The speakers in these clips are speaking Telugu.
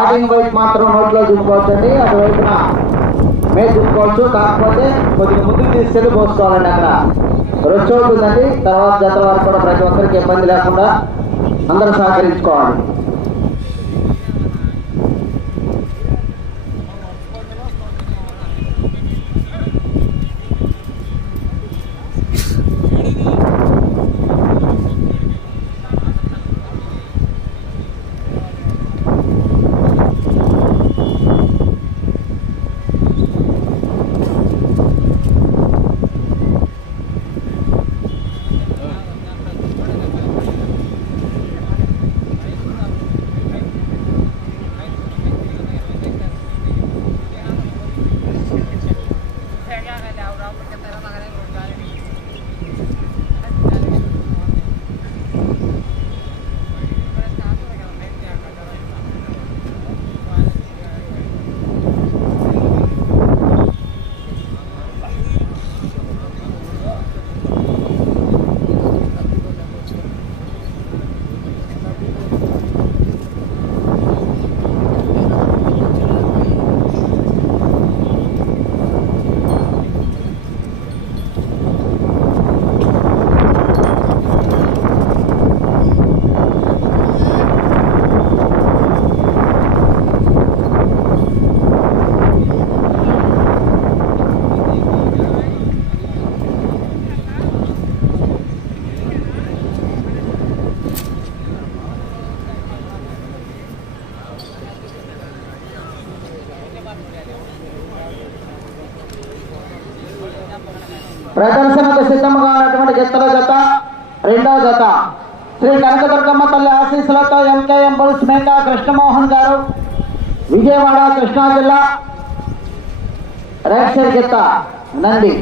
స్టార్టింగ్ వైపు మాత్రం నోట్లో దింపుకోవచ్చండి అటువైపున మే చూసుకోవచ్చు కాకపోతే కొద్దిగా ముందుకు తీసుకెళ్ళి పోసుకోవాలండి అక్కడ. రొచ్చు అవుతుందండి తర్వాత జత వరకు కూడా ప్రతి ఒక్కరికి ఇబ్బంది లేకుండా అందరూ సహకరించుకోవాలి. ప్రదర్శనకు సిద్ధంగా ఉన్నటువంటి గిత్తల జత రెండవ జత. శ్రీ కనకదుర్గమ్మ తల్లి ఆశీస్సులతో ఎంకేఎం బుల్స్ మేకా కృష్ణమోహన్ గారు విజయవాడ కృష్ణా జిల్లా రైట్ సైడ్ గిత్త నంది.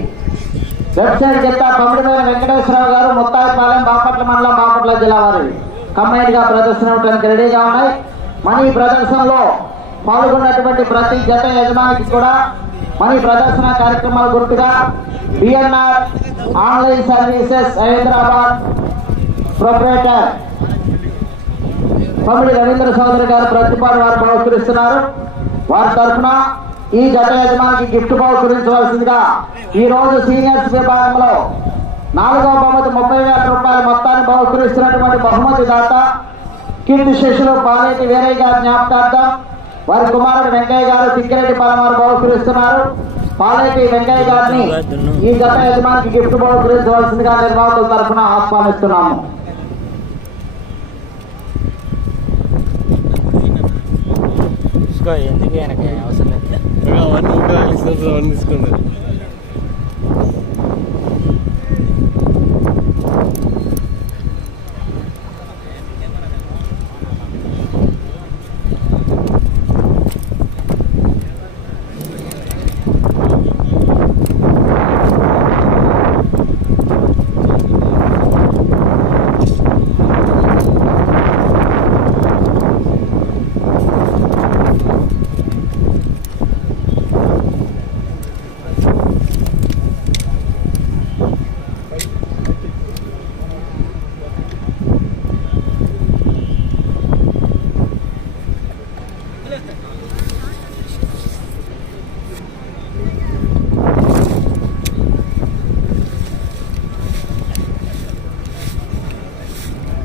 లెఫ్ట్ సైడ్ గిత్త పమిడిమైన వెంకటేశ్వరరావు గారు ముత్తాయిపాలెం బాపట్ల మండలం బాపట్ల జిల్లా వారి. కంబైన్ ప్రదర్శన ఉండడానికి రెడీగా ఉన్నాయి. మన ఈ ప్రదర్శనలో పాల్గొన్నటువంటి ప్రతి జత యజమానికి కూడా మన ప్రదర్శన కార్యక్రమాల గుర్తుగా BNR online services Hyderabad proprietor Pamidi Ravindra సోదరి గారు ప్రతిపాదన వారు బహుకరిస్తున్నారు. వారి తరఫున ఈ జత యజమానికి గిఫ్ట్ బహుకరించవలసిందిగా ఈ రోజు సీనియర్స్ విభాగంలో నాలుగవ బహుమతి ముప్పై వేల రూపాయల మొత్తాన్ని బహుకరిస్తున్నటువంటి బహుమతి దాత కింది శిష్యులు పాలేటి వీరయ్య గారి జ్ఞాపకార్థం వారి కుమారుడు వెంకయ్య గారు తిక్కిరెడ్డి పరమారు బహుకరిస్తున్నారు. పాలేటి వెంకయ్య గారిని ఈ గత యజమానికి గిఫ్ట్ బహుకరించవలసిందిగా నిర్వాహకుల తరఫున ఆహ్వానిస్తున్నాము ఎందుకు ఆయనకి అవసరం లేదు తీసుకోండి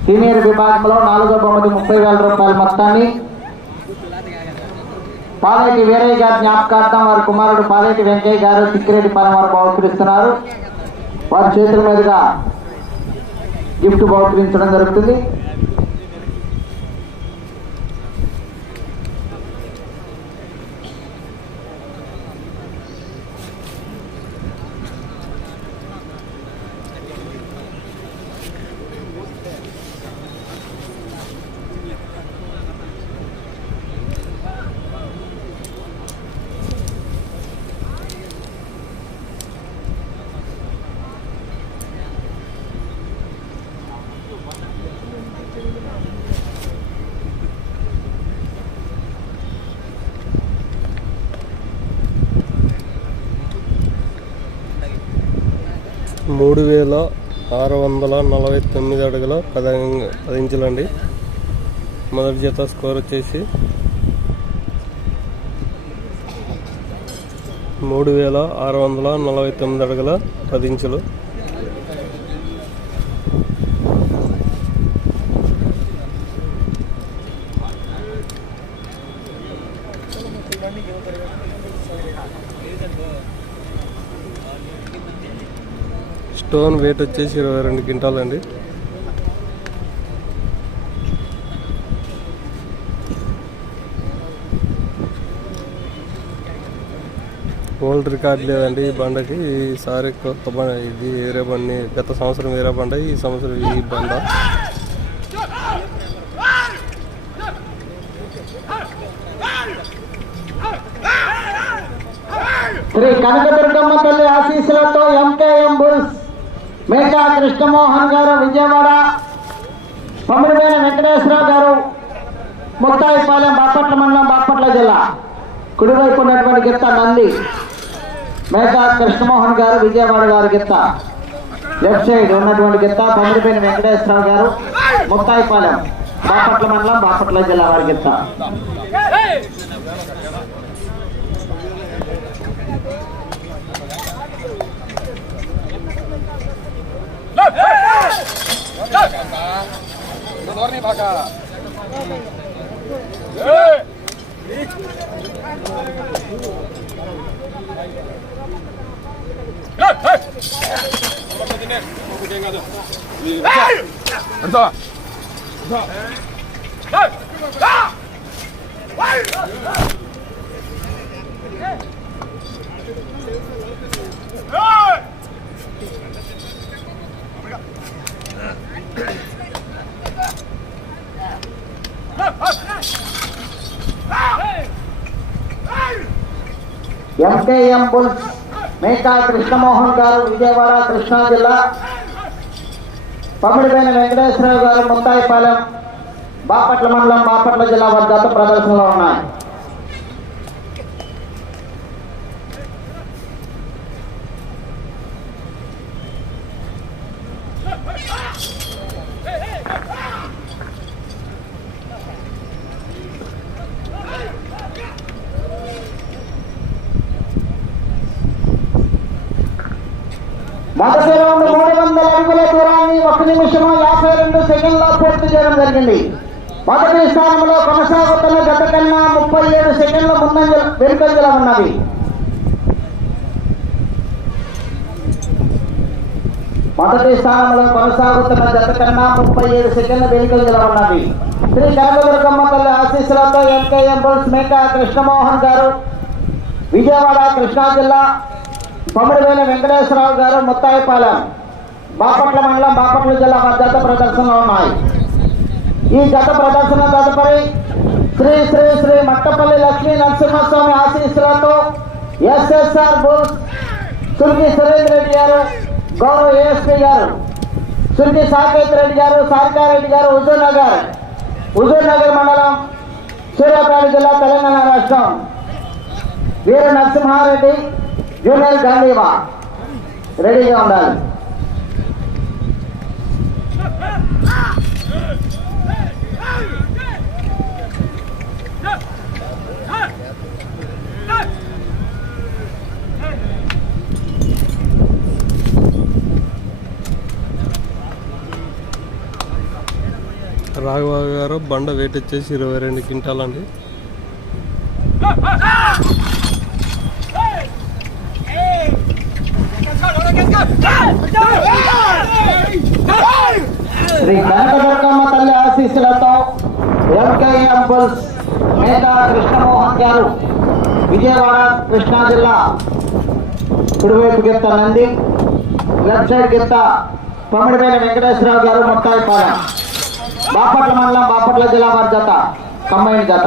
సీనియర్ విభాగంలో నాలుగో బహుమతి ముప్పై వేల రూపాయల మొత్తాన్ని పాలేటి వీరయ్య గారి జ్ఞాపకార్థం వారి కుమారుడు పాలేటి వెంకయ్య గారు తిక్కిరెడ్డి పరం వారు బహుకరిస్తున్నారు వారి చేతుల మీదుగా గిఫ్ట్ బహుకరించడం జరుగుతుంది. మూడు వేల ఆరు వందల నలభై తొమ్మిది అడుగుల పద పది ఇంచులండి. మొదటి జత స్కోర్ వచ్చేసి మూడు వేల ఆరు వందల నలభై తొమ్మిది అడుగుల పది ఇంచులు. స్టోన్ వెయిట్ వచ్చేసి ఇరవై రెండు క్వింటాల్ అండి. ఓల్డ్ రికార్డ్ లేదండి ఈ బండకి. ఈసారి కొత్త బండ ఇది వేరే బండి గత సంవత్సరం వేరే బండ ఈ సంవత్సరం ఈ బండ. శ్రీ కనకదుర్గమ్మ తల్లి ఆశీస్సులతో ఎంకేఎం బుల్స్. మేకా కృష్ణమోహన్ గారు విజయవాడ. పమ్మిడిపైన వెంకటేశ్వరరావు గారు ముత్తాయిపాలెం బాపట్ల మండలం బాపట్ల జిల్లా. కుడివైపు ఉన్నటువంటి గిత్త నంది మేకా కృష్ణమోహన్ గారు విజయవాడ గారు గిత్త. లెఫ్ట్ సైడ్ ఉన్నటువంటి గిత్త పమ్మిడిపైన వెంకటేశ్వరరావు గారు ముత్తాయిపాలెం బాపట్ల మండలం బాపట్ల జిల్లా వారి గిత్త. 너리 박아. ఎంకేఎం బుల్స్ మేకా కృష్ణమోహన్ గారు విజయవాడ కృష్ణా జిల్లా. పమ్మిడిపైన వెంకటేశ్వరరావు గారు ముత్తాయిపాలెం బాపట్ల మండలం బాపట్ల జిల్లా వద్ద ప్రదర్శనలో ఉన్నాయి. మొదటి రౌండ్ మూడు వందల అడుగుల దూరాన్ని ఒక నిమిషం యాభై రెండు సెకండ్లో పూర్తి చేయడం జరిగింది. మొదటి స్థానంలో కొనసాగుతున్న గత కన్నా ముప్పై ఏడు సెకండ్ల ముందంజ వెనుకంజల ఉన్నది. మొదటి స్థానంలో కొనసాగుతున్న జత కన్నా ముప్పై ఏడు సెకండ్ల వెనుకంజల ఉన్నది. శ్రీ కనకదుర్గమ్మ తల్లి ఆశీస్సులతో ఎంకేఎం బుల్స్ మేకా కృష్ణమోహన్ గారు విజయవాడ కృష్ణా జిల్లా పమ్మిడివేల వెంకటేశ్వరరావు గారు ముత్తాయిపాలెం బాపట్ల మండలం బాపట్ల జిల్లా జత ప్రదర్శనలో ఉన్నాయి. ఈ జత ప్రదర్శన తదుపరి శ్రీ శ్రీ శ్రీ మట్టపల్లి లక్ష్మీ నరసింహస్వామి ఆశీస్సులతో ఎస్ఎస్ఆర్ బుల్స్ సుర్గి సురేంద్ర రెడ్డి గారు గౌరవ ఏఎస్పీ గారు సుర్గి సాకేత్ రెడ్డి గారు సారికారెడ్డి గారు హుజూర్ నగర్ హుజూర్ నగర్ మండలం సూర్యాపేట జిల్లా తెలంగాణ రాష్ట్రం. వీర నరసింహారెడ్డి జూనియర్ గాంధీవా? రెడీగా ఉండాలి. రాఘవ గారు బండ వెయిట్ వచ్చేసి ఇరవై రెండు క్వింటాలండి అండి శ్రీ కనకదుర్గమ్మ తల్లి ఆశీస్సులతో ఎంకేఎం బుల్స్ మేధా కృష్ణమోహన్ గారు విజయవాడ కృష్ణా జిల్లా కుడివైపు గిత్త నంది లెఫ్ట్ సైడ్ గిత్త పమిడిపైన వెంకటేశ్వరరావు గారు ముత్తాయిపాలెం బాపట్ల మండలం బాపట్ల జిల్లా వారి జత కంబైన్ జత.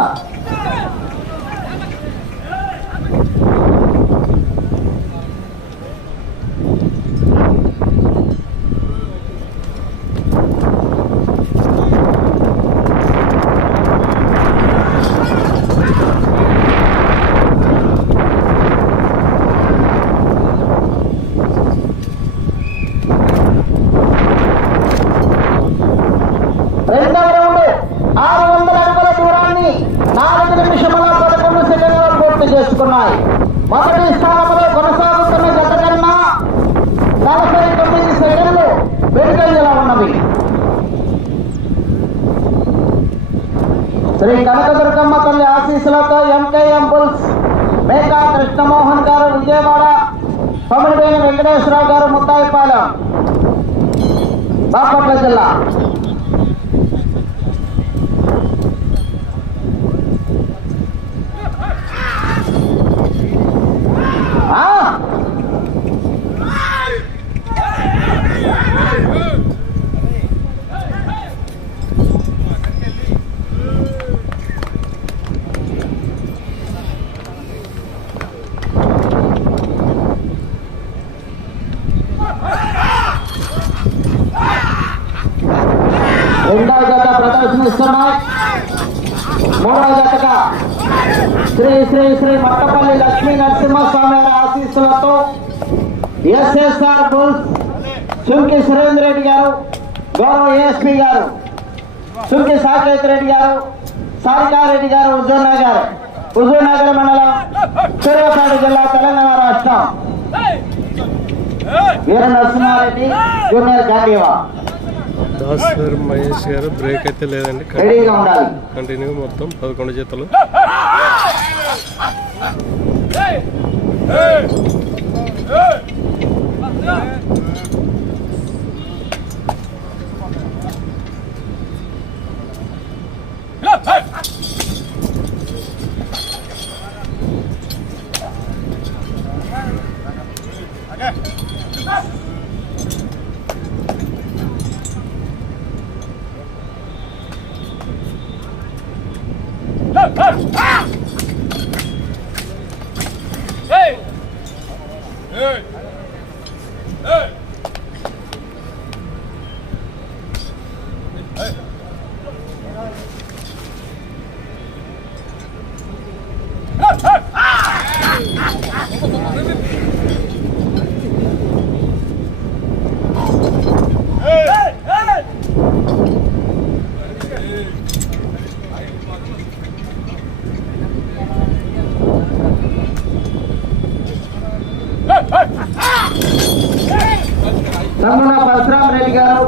సాకేత్ రెడ్డి గారు సారికారెడ్డి గారు హుజూర్ గారు హుజూర్ నగర్ మండలం సూర్యాపేట జిల్లా తెలంగాణ రాష్ట్రం. వీర నరసింహారెడ్డి జూనియర్ గాంధీవా. మహేష్ గారు బ్రేక్ అయితే లేదండి రెడీగా ఉండాలి. కంటిన్యూ మొత్తం పదకొండు జతలు. తమ్మున పరశురామ రెడ్డి గారు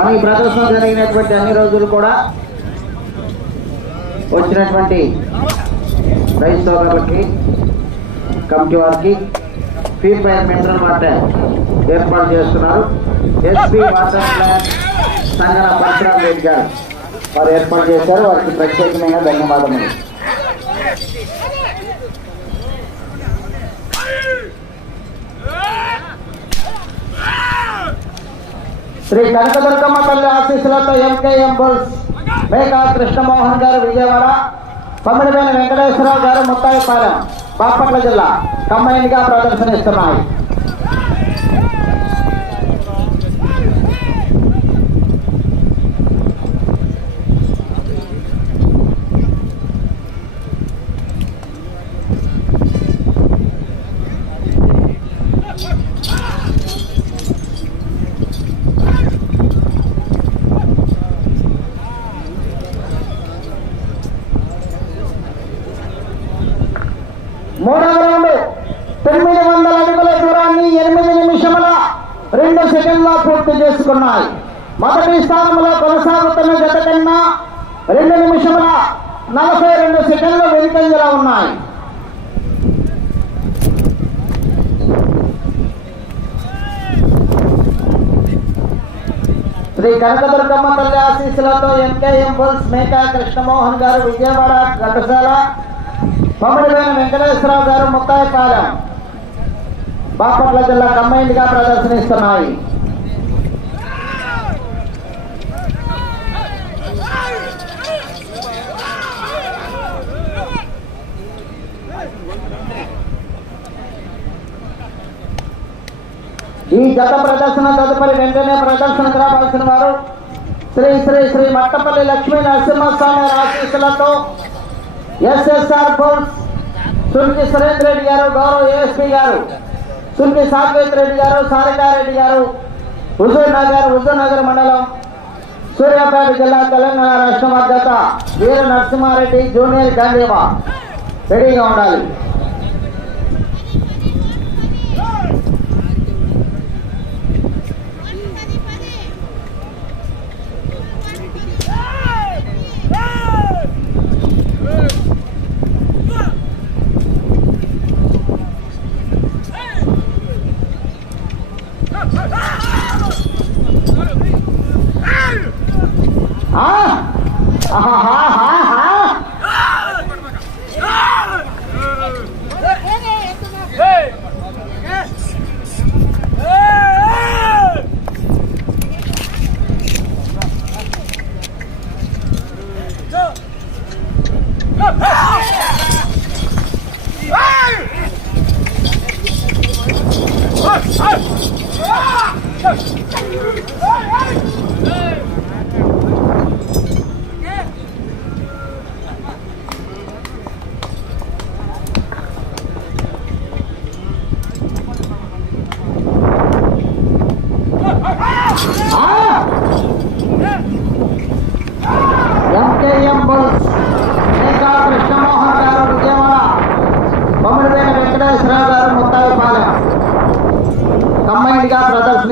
మనకి ఈ ప్రదర్శన జరిగినటువంటి అన్ని రోజులు కూడా వచ్చినటువంటి రైతు సోదరులకి కమిటీ వారికి ఫీడ్బ్యాక్ మినరల్ వాటర్ ఏర్పాటు చేస్తున్నారు. SP water plant Sangana Reddy గారు వారు ఏర్పాటు చేశారు. వారికి ప్రత్యేకమైన ధన్యవాదములు. శ్రీ కనకదుర్గమ్మ తల్లి ఆశీస్సులతో ఎంకేఎం బుల్స్ మేకా కృష్ణమోహన్ గారు విజయవాడ పమ్మిడిపైన వెంకటేశ్వరరావు గారు ముత్తాయిపాలెం బాపట్ల జిల్లా కంబైన్డ్ ప్రదర్శన ప్రదర్శనిస్తున్నాయి మూడవ రౌండ్ తొమ్మిది వందల అడుగుల దూరాన్ని ఎనిమిది నిమిషముల రెండు సెకండ్ల పూర్తి చేసుకున్నాయి మొదటి స్థానంలో కొనసాగుతున్న జత కన్నా రెండు నిమిషముల నలభై రెండు సెకండ్లు వెనుకంజలో ఉన్నాయి శ్రీ కనకదుర్గమ్మ తల్లి ఆశీస్సులతో ఎంకేఎం బుల్స్ మేకా కృష్ణమోహన్ గారు విజయవాడ ఘటశాల పమ్మడివేన వెంకటేశ్వరరావు గారు ముత్తాయిపాలెం. బాపట్ల జిల్లా కంబైన్డ్ ప్రదర్శనిస్తున్నాయి. ఈ గత ప్రదర్శన తదుపరి వెంటనే ప్రదర్శనకు రావాల్సిన వారు శ్రీ శ్రీ శ్రీ మట్టపల్లి లక్ష్మీ నరసింహస్వామి ఆశీస్సులతో ఎస్ఎస్ఆర్ బోల్స్ సుల్కి సురేంద్ర రెడ్డి గారు గౌరవ ఏఎస్పీ గారు సుల్కి సాకేత్ రెడ్డి గారు సారికారెడ్డి గారు హుజూర్ నగర్ హుజూర్ నగర్ మండలం సూర్యాపేట జిల్లా తెలంగాణ రాష్ట్ర మద్దత వీర నరసింహారెడ్డి జూనియర్ గాంధీవా రెడీగా ఉండాలి.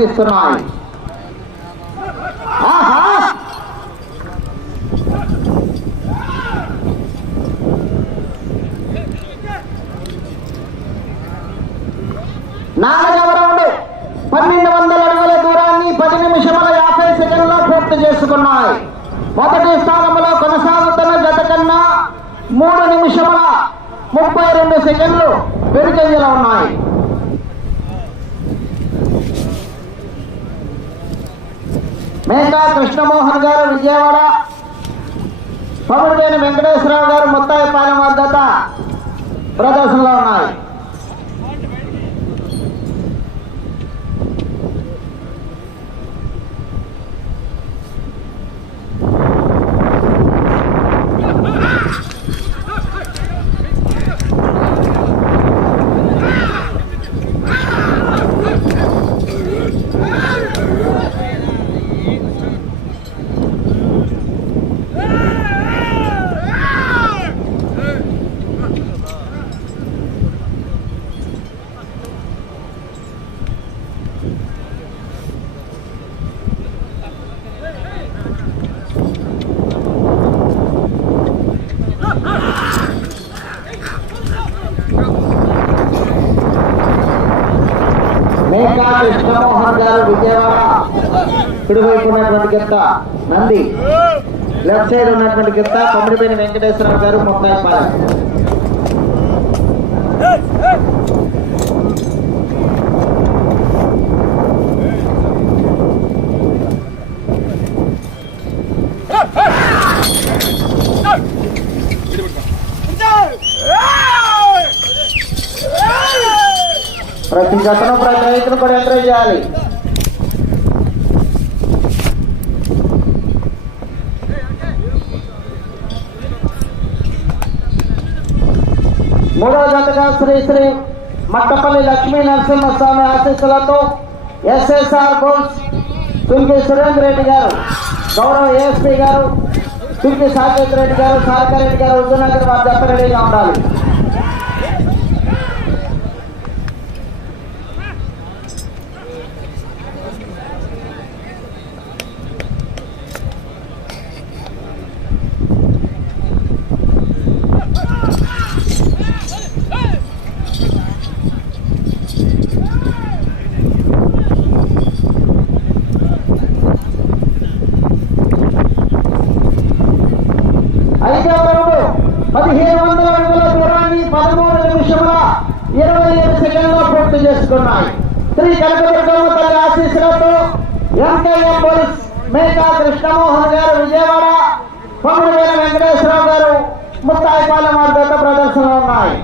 ప్రదర్శనిస్తున్నాయి నాగజవరముడు పన్నెండు వందల అడుగుల దూరాన్ని పది నిమిషముల యాభై సెకండ్లో పూర్తి చేసుకున్నాయి. మొదటి స్థానంలో కొనసాగుతున్న గత కన్నా మూడు నిమిషముల ముప్పై రెండు సెకండ్లు వెనుకంజలో ఉన్నాయి. మేకా కృష్ణమోహన్ గారు విజయవాడ పవన్ వెంకటేశ్వరరావు గారు ముత్తాయిపాలెం వద్ద ప్రదర్శనలో ఉన్నాయి మేకా కృష్ణమోహన్ గారు విజయవాడ. కుడివైపు ఉన్నటువంటి గిత్త నంది. లెఫ్ట్ సైడ్ ఉన్నటువంటి గిత్త కొమ్మడిపేని వెంకటేశ్వరరావు గారు ముత్తాయిపాలెం ప్రతి జతను ప్రతి రైతును కూడా ఎంకరేజ్ చేయాలి మూడవ జతగా శ్రీ శ్రీ మట్టపల్లి లక్ష్మీ నరసింహస్వామి ఆశీస్సులతో ఎస్ఎస్ఆర్ గోల్స్ తుల్కి సురేంద్ర రెడ్డి గారు గౌరవ ఏఎస్పీ గారు తుల్కి సాకేత్ రెడ్డి గారు సారకారెడ్డి గారు హుజూర్నగర్ వారి జత రెడీగా ఉండాలి ఐదవ రౌండ్ పదిహేను వందల అడుగుల దూరాన్ని పదమూడు నిమిషముల ఇరవై ఏడు సెకండ్లో పూర్తి చేసుకున్నాయి. శ్రీ కనకదుర్గమ్మ తల్లి ఆశీస్సులతో ఎంకేఎం పోలీస్ మేకా కృష్ణమోహన్ గారు విజయవాడ పమ్ముడు వీర వెంకటేశ్వరరావు గారు ముత్తాయిపాలెం వారి గత ప్రదర్శనలు ఉన్నాయి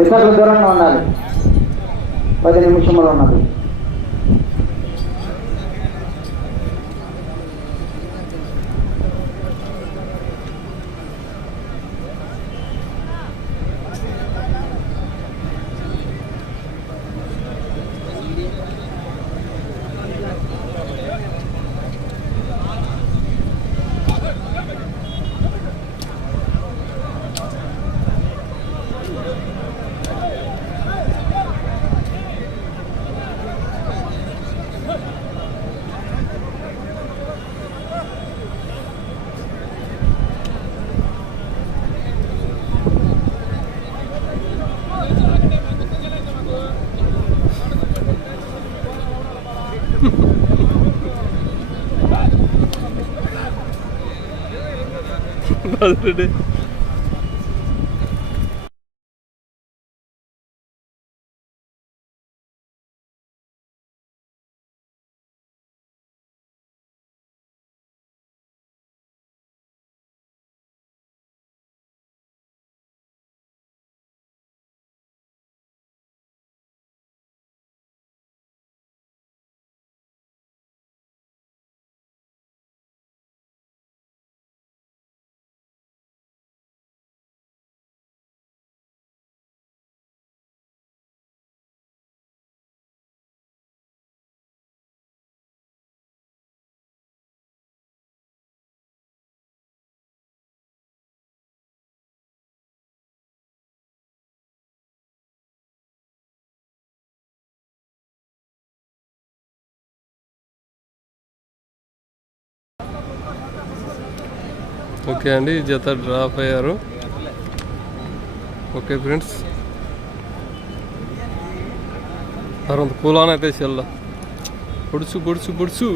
ఇతరులు దూరంగా ఉండాలి. పది నిమిషములు ఉన్నది வந்துட்டு ఓకే అండి జత డ్రాప్ అయ్యారు. Okay friends. మరొంత కూలానైతే చెల్ల. పొడుచు పొడుచు పొడుచు.